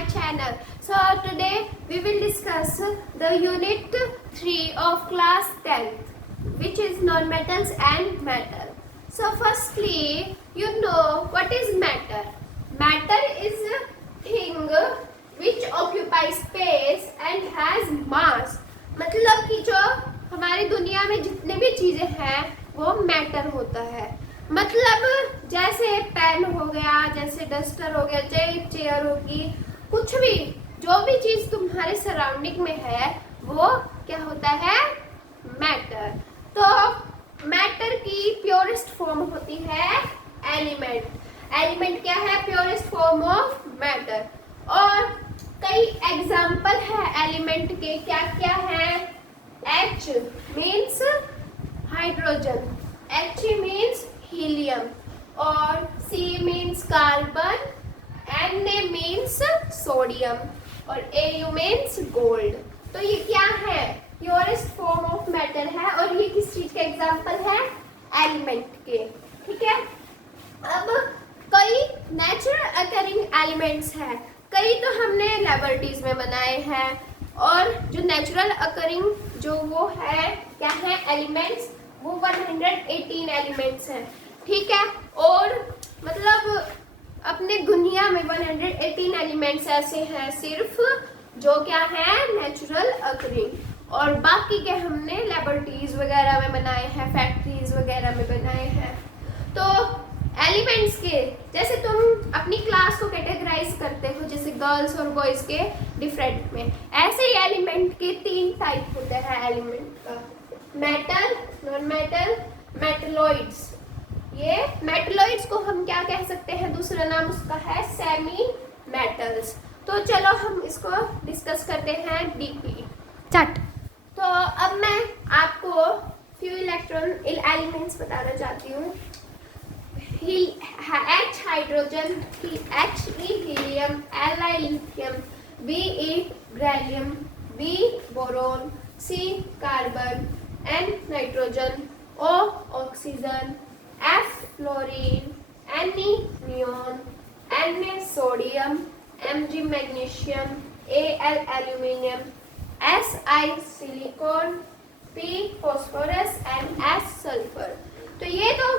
my channel. So today we will discuss the unit 3 of class 10th, which is non-metals and metal. So firstly, you know what is matter. Matter is a thing which occupies space and has mass. मतलब कि जो हमारी दुनिया में जितने भी चीजें हैं वो मैटर होता है. मतलब जैसे पेन हो गया, जैसे डस्टर हो गया, चेयर होगी, कुछ भी जो भी चीज तुम्हारे सराउंडिंग में है वो क्या होता है, मैटर. तो मैटर की प्योरेस्ट फॉर्म होती है एलिमेंट. एलिमेंट क्या है, प्योरेस्ट फॉर्म ऑफ मैटर. और कई एग्जाम्पल है एलिमेंट के, क्या क्या है. H means hydrogen, H means helium, और C means carbon, Na means sodium, और Au मीन्स गोल्ड. तो ये क्या है, प्योरेस्ट फॉर्म ऑफ मैटर है. और ये किस चीज के एग्जाम्पल है, एलिमेंट के. ठीक है. अब कई नेचुरल अकरिंग एलिमेंट्स हैं, कई तो हमने लेबोरेटरीज में बनाए हैं. और जो नेचुरल अकरिंग जो वो है क्या है एलिमेंट्स, वो 118 एलिमेंट्स हैं. ठीक है. और मतलब अपने दुनिया में 118 एलिमेंट्स ऐसे हैं सिर्फ जो क्या है नेचुरल अकरिंग. और बाकी के हमने लेबोरेटरीज वगैरह में बनाए हैं, फैक्ट्रीज वगैरह में बनाए हैं. तो एलिमेंट्स के जैसे तुम अपनी क्लास को कैटेगराइज करते हो, जैसे गर्ल्स और बॉयज के डिफरेंट में, ऐसे ही एलिमेंट के 3 टाइप होते हैं एलिमेंट का. Metal, non metal, metalloids. ये मेटलॉइड्स को हम क्या कह सकते हैं, दूसरा नाम उसका है सेमी मेटल्स. तो चलो हम इसको डिस्कस करते हैं डीपली. चट. तो अब मैं आपको फ्यू इलेक्ट्रॉन एलिमेंट्स बताना चाहती हूँ. H hydrogen, He helium, Li lithium, Be gallium, B boron, C carbon, N nitrogen, O oxygen, F fluorine, Ne neon, Na sodium, Mg magnesium, Al aluminium, Si silicon, P phosphorus and S sulphur. तो ये तो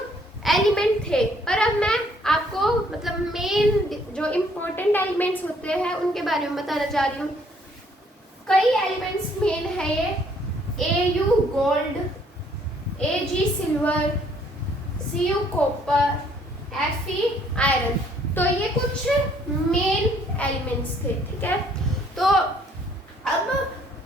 element थे. पर अब मैं आपको मतलब main जो इम्पोर्टेंट एलिमेंट्स होते हैं उनके बारे में बताना चाह रही हूँ. कई एलिमेंट्स मेन है ये. Au gold, Ag silver, Cu copper, Fe iron. तो ये कुछ मेन एलिमेंट्स थे. ठीक है. तो अब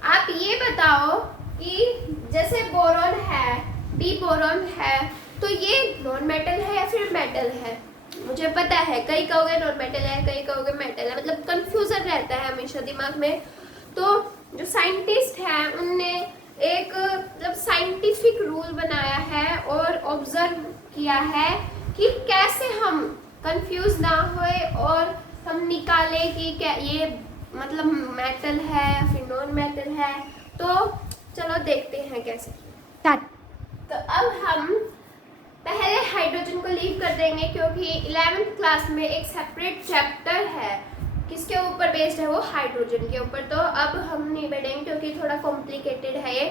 आप ये बताओ कि जैसे बोरॉन है, डी बोरॉन है, तो ये नॉन मेटल है या फिर मेटल है. मुझे पता है कई कहोगे नॉन मेटल है, कई कहोगे मेटल है, मतलब कंफ्यूजन रहता है हमेशा दिमाग में. तो जो साइंटिस्ट हैं उनने एक मतलब साइंटिफिक रूल बनाया है और ऑब्जर्व किया है कि कैसे हम कंफ्यूज ना होए और हम निकालें कि क्या ये मतलब मेटल है या फिर नॉन मेटल है. तो चलो देखते हैं कैसे. तो अब हम पहले हाइड्रोजन को लीव कर देंगे क्योंकि 11th क्लास में एक सेपरेट चैप्टर है किसके ऊपर बेस्ड है, वो हाइड्रोजन के ऊपर. तो अब हम नहीं पढ़ेंगे क्योंकि थोड़ा कॉम्प्लिकेटेड है ये.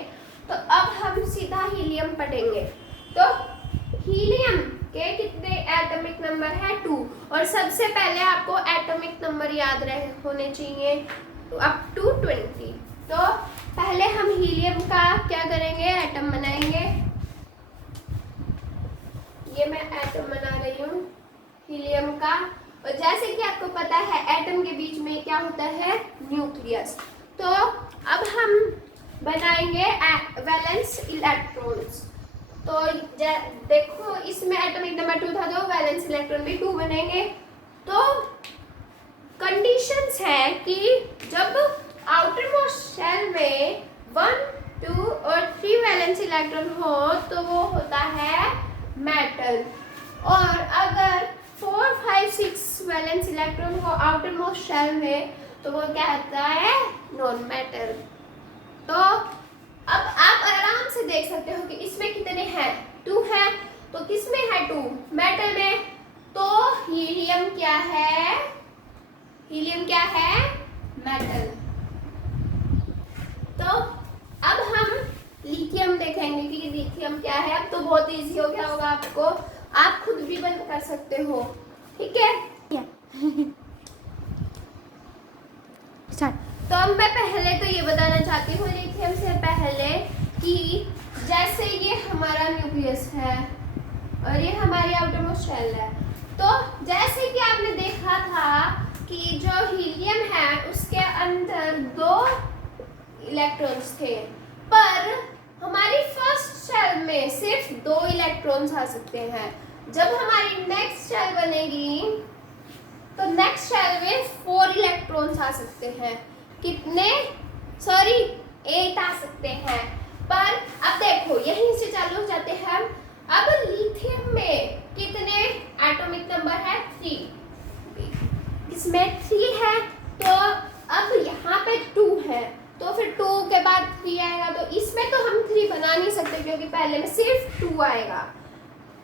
तो अब हम सीधा हीलियम पढ़ेंगे. तो हीलियम के कितने एटॉमिक नंबर है, 2. और सबसे पहले आपको एटॉमिक नंबर याद होने चाहिए अप टू 20. तो पहले हम हीलियम का क्या करेंगे, एटम बनाएंगे. ये मैं एटम बना रही हूँ हीलियम का. और जैसे कि आपको पता है एटम के बीच में क्या होता है, न्यूक्लियस. तो अब हम बनाएंगे वैलेंस इलेक्ट्रॉन्स. तो देखो इसमें एटॉमिक नंबर 2 था तो वैलेंस इलेक्ट्रॉन भी 2 बनेंगे. तो कंडीशंस है कि जब आउटर मोस्ट शेल में 1, 2 और 3 वैलेंस इलेक्ट्रॉन हो तो वो होता है मेटल. और अगर 4, 5, 6 वैलेंस इलेक्ट्रॉन हो आउटर मोस्ट शेल में तो वो क्या होता है, नॉन मेटल. तो अब आप आराम से देख सकते हो कि इसमें कितने हैं, 2 हैं. तो किसमें है 2, मेटल में. तो हीलियम क्या है, हीलियम क्या है, मेटल। तो अब हम लिथियम देखेंगे कि लिथियम क्या है। अब तो बहुत इजी हो गया होगा आपको, आप खुद भी बंद कर सकते हो, ठीक है। तो अब मैं पहले तो ये बताना चाहती हूँ लिथियम से पहले कि जैसे ये हमारा न्यूक्लियस है और ये हमारी आउटरमोस्ट शेल है। तो जैसे कि आपने देखा था कि जो हीलियम है उसके अंदर 2 इलेक्ट्रॉन्स थे, पर हमारी फर्स्ट शेल में सिर्फ 2 इलेक्ट्रॉन्स आ सकते हैं। जब हमारी नेक्स्ट शेल बनेगी तो नेक्स्ट शेल में 4 इलेक्ट्रॉन्स आ सकते हैं। कितने? सॉरी 8 आ सकते हैं। पर अब देखो यहीं से चालू हो जाते हैं। अब लिथियम में कितने एटॉमिक नंबर है? 3। इसमें 3 है, तो अब यहाँ पे 2 है, तो फिर 2 के बाद 3 आएगा। तो इसमें तो हम 3 बना नहीं सकते क्योंकि पहले में सिर्फ 2 आएगा।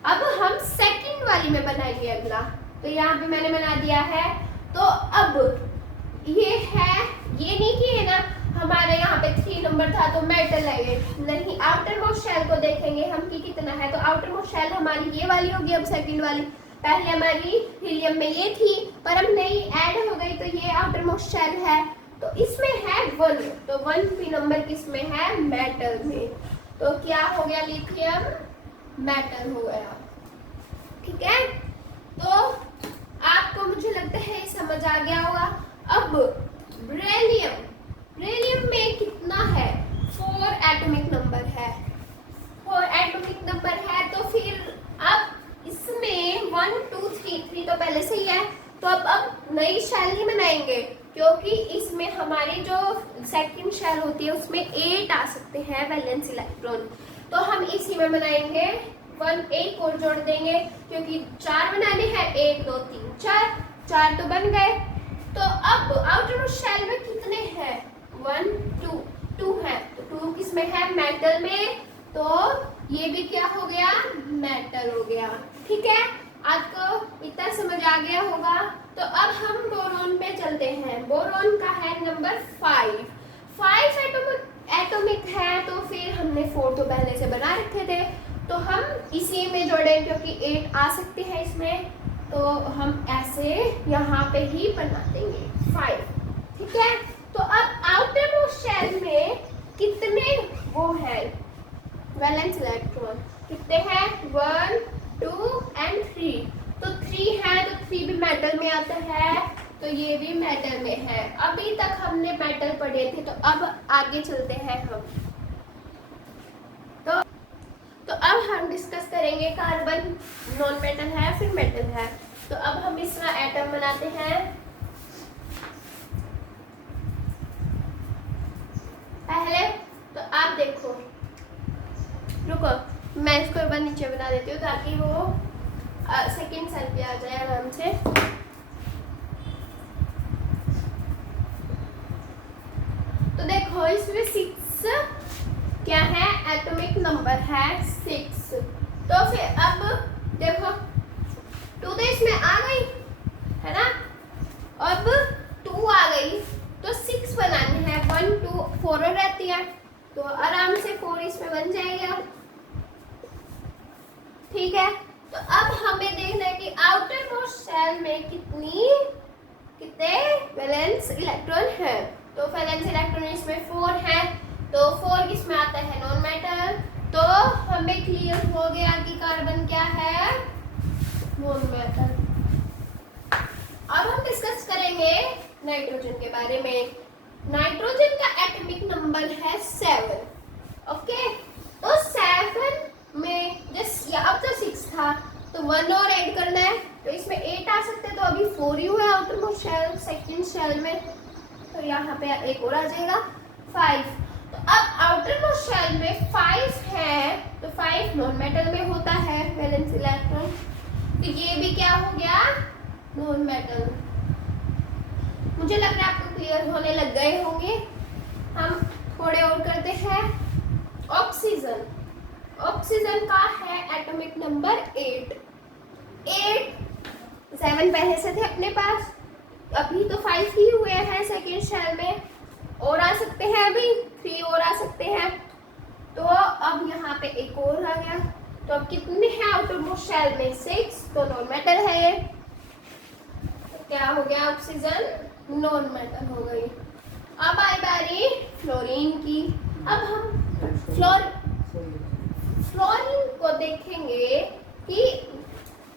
अब हम सेकंड वाली में बनाएंगे अगला। तो यहाँ पे मैंने बना दिया है। तो अब ये है, ये नहीं कि है ना हमारे यहाँ पे 3 नंबर था तो मेटल है ये नहीं। आउटर मोस्ट शेल को देखेंगे हम कि कितना है। तो आउटर मोस्ट शेल हमारी ये वाली होगी अब सेकंड वाली। पहले हमारी हीलियम में ये थी, पर अब नई ऐड हो गई, तो ये आउटर मोस्ट शेल है। तो इसमें है 1, तो 1 भी नंबर किसमें है? मेटल में। तो क्या हो गया? लिथियम मेटल हो गया, ठीक है। तो आपको मुझे लगता है समझ आ गया होगा। अब बेरिलियम, बेरिलियम में कितना है? 4 एटॉमिक नंबर है, 4 एटॉमिक नंबर है। तो फिर अब इसमें 1 2 3 तो पहले से ही है। तो अब नई शेल नहीं बनाएंगे क्योंकि इसमें हमारी जो सेकंड शेल होती है उसमें 8 आ सकते हैं वैलेंस इलेक्ट्रॉन। तो हम इसी में बनाएंगे 1 एक और जोड़ देंगे क्योंकि 4 बनाने हैं। 1 2 3 4 तो बन गए। तो अब आउटर शेल में कितने हैं? 1 2 है, तो 2 किसमें है? मेटल में। तो ये भी क्या हो गया? मेटल हो गया, ठीक है। आपको इतना समझ आ गया होगा। तो अब हम बोरॉन पे चलते हैं। बोरॉन का है नंबर 5 एटॉमिक है। तो फिर हमने 4 तो पहले से बना रखे थे, तो हम इसी में जोड़े क्योंकि 8 आ सकते हैं इसमें। तो हम ऐसे यहाँ पे ही बना देंगे 5, ठीक है। तो अब आउटर मोस्ट शेल में कितने वो है वैलेंस इलेक्ट्रॉन? कितने हैं? 1 2 एंड 3। तो 3 है, तो 3 भी मेटल में आता है, तो ये भी मेटल में है। अभी तक हमने मेटल पढ़े थे, तो अब आगे चलते हैं हम। तो अब हम डिस्कस करेंगे कार्बन नॉन मेटल है फिर मेटल है। तो अब हम इसका एटम बनाते हैं। पहले तो आप देखो, रुको मैं इसको एक बार नीचे बना देती हूँ ताकि वो सेकेंड सेल पे आ जाए आराम से। तो देखो इसमें 6 क्या है? एटॉमिक नंबर है 6। तो फिर अब देखो 2 तो इसमें आ गई है ना, अब 2 आ गई, तो 6 बनाने हैं। 1 2 4 रहती है, तो आराम से 4 इसमें बन जाएगा, ठीक है। तो अब हमें देखना है कि आउटर मोस्ट शेल में कितने वैलेंस इलेक्ट्रॉन है। तो वैलेंस इलेक्ट्रॉन इसमें 4 है, तो 4 किसमें आता है? Non metal. तो हमें क्लियर हो गया कि कार्बन क्या है? Non metal. अब हम डिस्कस करेंगे नाइट्रोजन के बारे में। नाइट्रोजन का एटॉमिक नंबर है 7, ओके। तो 7 में अब तो 6 था, तो 1 और ऐड करना है, तो इसमें 8 आ सकते हैं। तो अभी 4 ही हुआ outermost shell, second shell में, तो यहाँ पे एक और आ जाएगा 5। तो अब आउटर मोस्ट शेल में 5 है, तो 5 नॉन मेटल में होता है वैलेंस इलेक्ट्रॉन। तो ये भी क्या हो गया? Non metal. मुझे लग रहा है आपको क्लियर होने लग गए होंगे। हम थोड़े और करते हैं। ऑक्सीजन, ऑक्सीजन का है एटॉमिक नंबर 8। 7 पहले से थे अपने पास, अब अभी तो 5 ही हुए हैं सेकेंड शेल में, और आ सकते हैं, अभी 3 और आ सकते हैं। तो अब यहाँ पे एक और आ गया, तो अब कितने हैं आउटर मोस्ट शेल में? 6, तो नॉन मेटल है ये। तो क्या हो गया? ऑक्सीजन नॉन मेटल हो गई। अब आई बारी फ्लोरीन की। अब हम फ्लोरीन को देखेंगे कि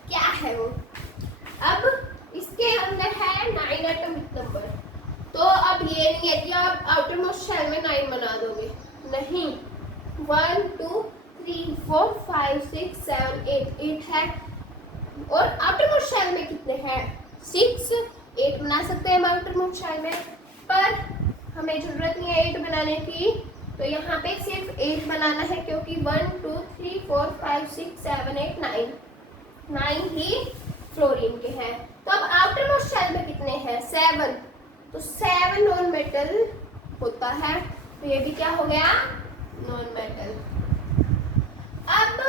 क्या है वो। अब इसके अंदर है 9 एटॉमिक नंबर। तो अब ये नहीं है कि आप आउटर मोस्ट शेल में 9 बना दोगे, नहीं। 1 2 3 4 5 6 7 8 है। और आउटर मोस्ट शेल में कितने हैं? 6, 8 बना सकते हैं हम आउटर मोस्ट शेल में, पर हमें जरूरत नहीं है 8 बनाने की। तो यहाँ पे सिर्फ 8 बनाना है, क्योंकि 1 2 3 4 5 6 7 8 9 ही फ्लोरीन के हैं। तो अब आउटर मोस्ट शेल में कितने हैं? 7, तो 7 नॉन मेटल होता है। तो ये भी क्या हो गया? Non metal. अब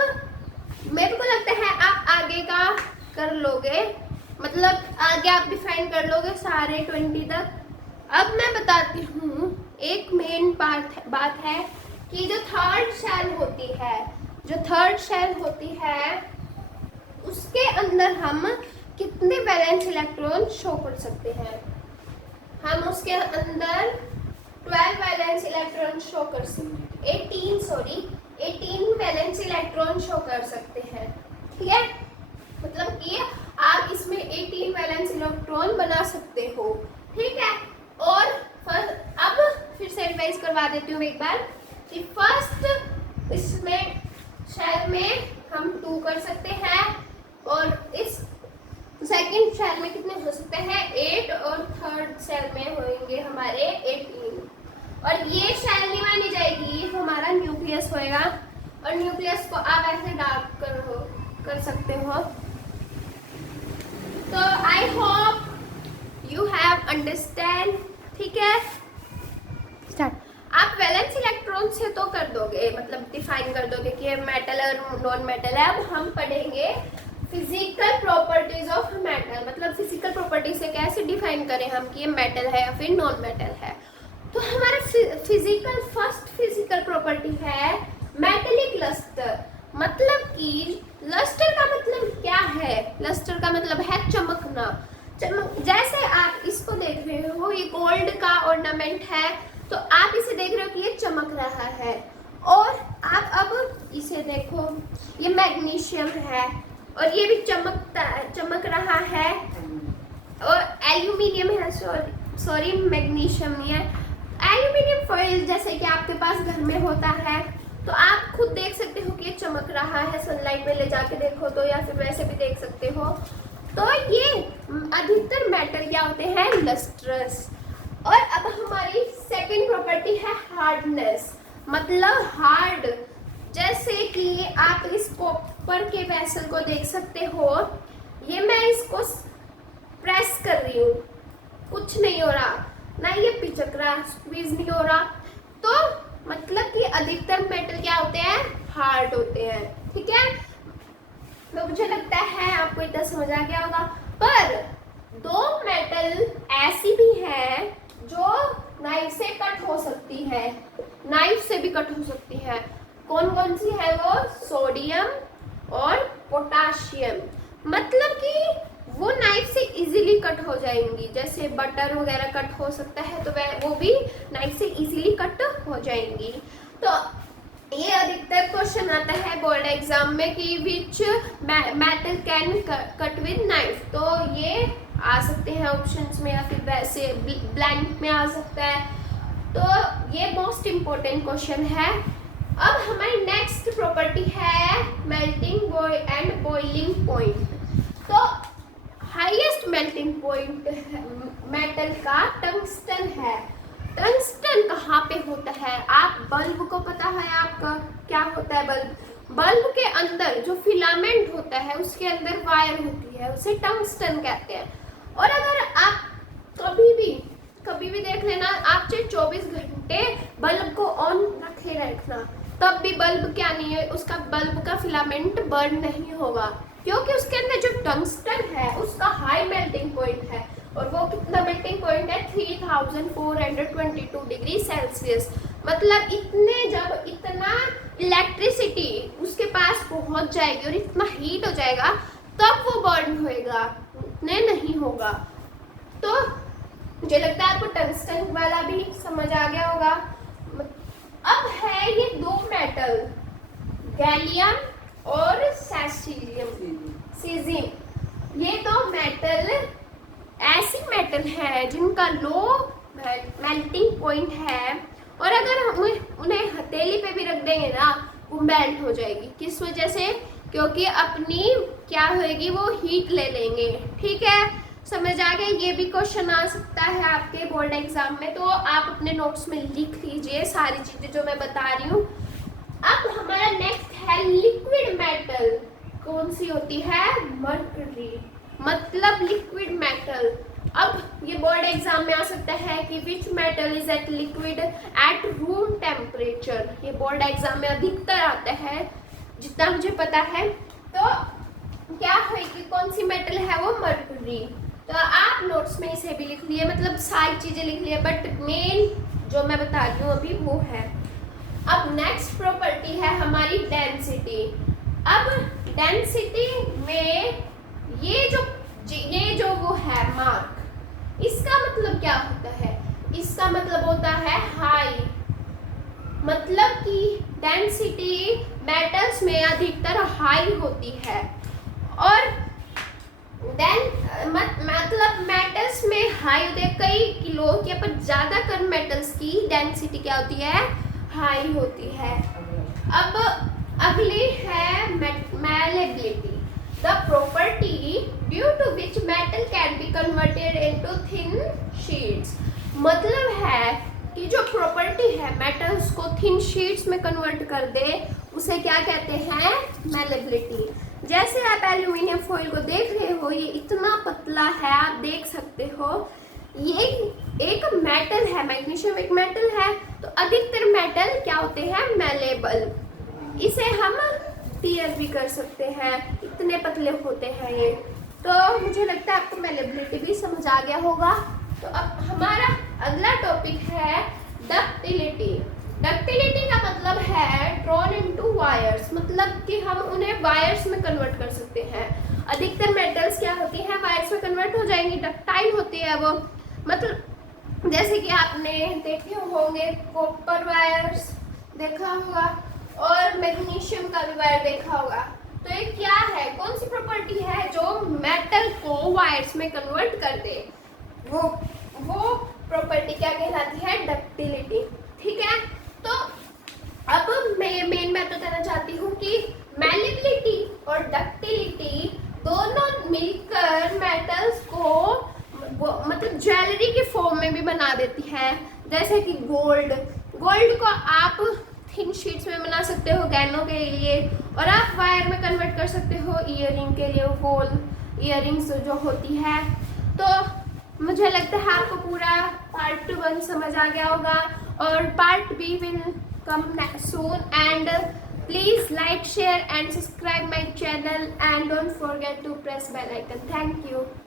मेरे को लगता है आप आगे का कर लोगे, मतलब आगे आप डिफाइन कर लोगे सारे 20 तक। अब मैं बताती हूँ, एक मेन बात है कि जो थर्ड शेल होती है उसके अंदर हम कितने वैलेंस इलेक्ट्रॉन शो कर सकते हैं? हम उसके अंदर 12 वैलेंस इलेक्ट्रॉन शो कर सकते हैं, 18 वैलेंस इलेक्ट्रॉन शो कर सकते हैं। ठीक है, मतलब कि आप इसमें 18 वैलेंस इलेक्ट्रॉन बना सकते हो। ठीक है, और अब फिर से रिवाइज करवा देती हूँ एक बार कि फर्स्ट इसमें शेल में हम 2 कर सकते हैं, और इस सेकंड शेल में कितने हो सकते हैं? 8, और थर्ड शेल में होंगे हमारे 18। और ये शेल नहीं मानी जाएगी, ये हमारा न्यूक्लियस होएगा, और न्यूक्लियस को आप ऐसे डार्क कर सकते हो। तो I hope you have understand. ठीक है, स्टार्ट। आप वैलेंस इलेक्ट्रॉन से तो कर दोगे, मतलब डिफाइन कर दोगे कि ये मेटल और नॉन मेटल है। अब हम पढ़ेंगे फिजिकल प्रॉपर्टीज ऑफ मेटल, मतलब फिजिकल प्रॉपर्टी से कैसे डिफाइन करें हम कि ये मेटल है या फिर नॉन मेटल है। तो हमारा फर्स्ट फिजिकल प्रॉपर्टी है मेटेलिक लस्टर। मतलब कि लस्टर का मतलब क्या है? लस्टर का मतलब है चमकना। जैसे आप इसको देख रहे हो, ये गोल्ड का ऑर्नामेंट है, तो आप इसे देख रहे हो कि ये चमक रहा है। और आप अब इसे देखो, ये मैग्नीशियम है और ये भी चमक रहा है। और एल्यूमिनियम है, सॉरी मैग्नीशियम नहीं है, एल्यूमिनियम फॉइल जैसे कि आपके पास घर में होता है। तो आप खुद देख सकते हो कि ये चमक रहा है, सनलाइट में ले जाके देखो तो, या फिर वैसे भी देख सकते हो। तो ये अधिकतर मेटल क्या होते हैं? लस्ट्रस। और अब हमारी सेकंड प्रॉपर्टी है हार्डनेस, मतलब हार्ड। जैसे कि आप इस कॉपर के वेसल को देख सकते हो, ये मैं इसको प्रेस कर रही हूँ, कुछ नहीं हो रहा, ना ये पिचक रहा, स्क्वीज नहीं हो रहा। तो मतलब कि अधिकतर मेटल क्या होते हैं? हार्ड होते हैं। ठीक है, तो मुझे लगता है आपको इतना समझ आ गया होगा। पर 2 मेटल ऐसी भी हैं जो नाइफ से कट हो सकती है, नाइफ से भी कट हो सकती है। कौन कौन सी है वो? सोडियम और पोटाशियम। मतलब कि वो नाइफ से इजीली कट हो जाएंगी, जैसे बटर वगैरह कट हो सकता है, तो वो भी नाइफ से इजीली कट हो जाएंगी। तो ये अधिकतर क्वेश्चन आता है बोर्ड एग्जाम में कि which metal can cut with knife. तो ये आ सकते हैं ऑप्शंस में, या फिर वैसे ब्लैंक में आ सकता है। तो ये मोस्ट इम्पोर्टेंट क्वेश्चन है। अब हमारी नेक्स्ट प्रॉपर्टी है मेल्टिंग एंड बॉइलिंग पॉइंट। तो हाईएस्ट मेल्टिंग पॉइंट मेटल का टंगस्टन है। टंगस्टन कहाँ पे होता है? आप बल्ब को पता है आपका क्या होता है? बल्ब के अंदर जो फिलामेंट होता है उसके अंदर वायर होती है, उसे टंगस्टन कहते हैं। और अगर आप कभी भी देख लेना, आप चाहे 24 घंटे बल्ब को ऑन रखे रखना, तब भी बल्ब क्या नहीं है, उसका बल्ब का फिलामेंट बर्न नहीं होगा, क्योंकि उसके अंदर जो टंगस्टन है उसका हाई मेल्टिंग पॉइंट है। और वो कितना मेल्टिंग पॉइंट है 3422 डिग्री सेल्सियस। मतलब जब इतना इलेक्ट्रिसिटी उसके पास पहुंच जाएगी और इतना हीट हो जाएगा तब वो बर्न होएगा, उतने नहीं होगा। तो मुझे लगता है आपको टंगस्टन वाला भी समझ आ गया होगा। अब है ये दो मेटल, गैलियम और सीजियम। ये दो मेटल ऐसी मेटल है जिनका लो मेल्टिंग पॉइंट है, और अगर हम उन्हें हथेली पे भी रख देंगे ना वो मेल्ट हो जाएगी। किस वजह से? क्योंकि अपनी क्या होएगी, वो हीट ले लेंगे। ठीक है, समझ आ गया। ये भी क्वेश्चन आ सकता है आपके बोर्ड एग्जाम में, तो आप अपने नोट्स में लिख लीजिए सारी चीजें जो मैं बता रही हूँ। अब हमारा नेक्स्ट है लिक्विड मेटल। कौन सी होती है? मर्करी, मतलब लिक्विड मेटल। अब ये बोर्ड एग्जाम में आ सकता है कि which metal is at liquid at room temperature. ये बोर्ड एग्जाम में अधिकतर आता है जितना मुझे पता है। तो क्या है कि कौन सी मेटल है? वो मर्करी। तो आप नोट्स में इसे भी लिख लिए, मतलब सारी चीजें लिख लिए, बट मेन जो मैं बता रही हूँ अभी वो है। अब नेक्स्ट प्रॉपर्टी है हमारी डेंसिटी। अब डेंसिटी में ये जो वो है मार्क, इसका मतलब क्या होता है? इसका मतलब होता है हाई। मतलब कि डेंसिटी मेटल्स में अधिकतर हाई होती है, और मतलब मेटल्स में हाई होते हैं कई किलो के, पर ज्यादातर मेटल्स की डेंसिटी क्या होती है? हाई होती है। अब अगली है malleability, the property due to which metal can be converted into thin sheets. मतलब है कि जो प्रॉपर्टी है मेटल्स को थिन शीट्स में कन्वर्ट कर दे, उसे क्या कहते हैं? मैलेबिलिटी। जैसे आप एल्यूमिनियम फॉइल को देख रहे हो, ये इतना पतला है, आप देख सकते हो। ये एक मेटल है, मैग्नीशियम एक मेटल है। तो अधिकतर मेटल क्या होते हैं? मैलेबल। इसे हम टीयर भी कर सकते हैं, इतने पतले होते हैं ये। तो मुझे लगता है आपको मैलेबिलिटी भी समझ आ गया होगा। तो अब हमारा अगला टॉपिक है डक्टिलिटी। डक्टिलिटी का मतलब है ड्रॉन इनटू वायर्स, मतलब कि हम उन्हें वायर्स में कन्वर्ट कर सकते हैं। अधिकतर मेटल्स क्या होती हैं? वायर्स में कन्वर्ट हो जाएंगी, डक्टाइल होती है वो। मतलब जैसे कि आपने देखे होंगे कॉपर वायर्स देखा होगा, और मैग्नीशियम का भी वायर देखा होगा। तो ये क्या है? कौन सी प्रॉपर्टी है जो मेटल को वायर्स में कन्वर्ट कर दे? वो प्रॉपर्टी क्या कहलाती है? डक्टिलिटी। ठीक है, तो अब मैं मेन बात बताना चाहती हूँ कि मैलेबिलिटी और डक्टिलिटी दोनों मिलकर मेटल्स को मतलब ज्वेलरी के फॉर्म में भी बना देती है। जैसे कि गोल्ड को आप थिन शीट्स में बना सकते हो गहनों के लिए, और आप वायर में कन्वर्ट कर सकते हो ईयरिंग के लिए, गोल्ड ईयरिंग्स जो होती है। तो मुझे लगता है आपको पूरा पार्ट 1 समझ आ गया होगा, और part B will come soon, and please like, share and subscribe my channel, and don't forget to press bell icon. Thank you.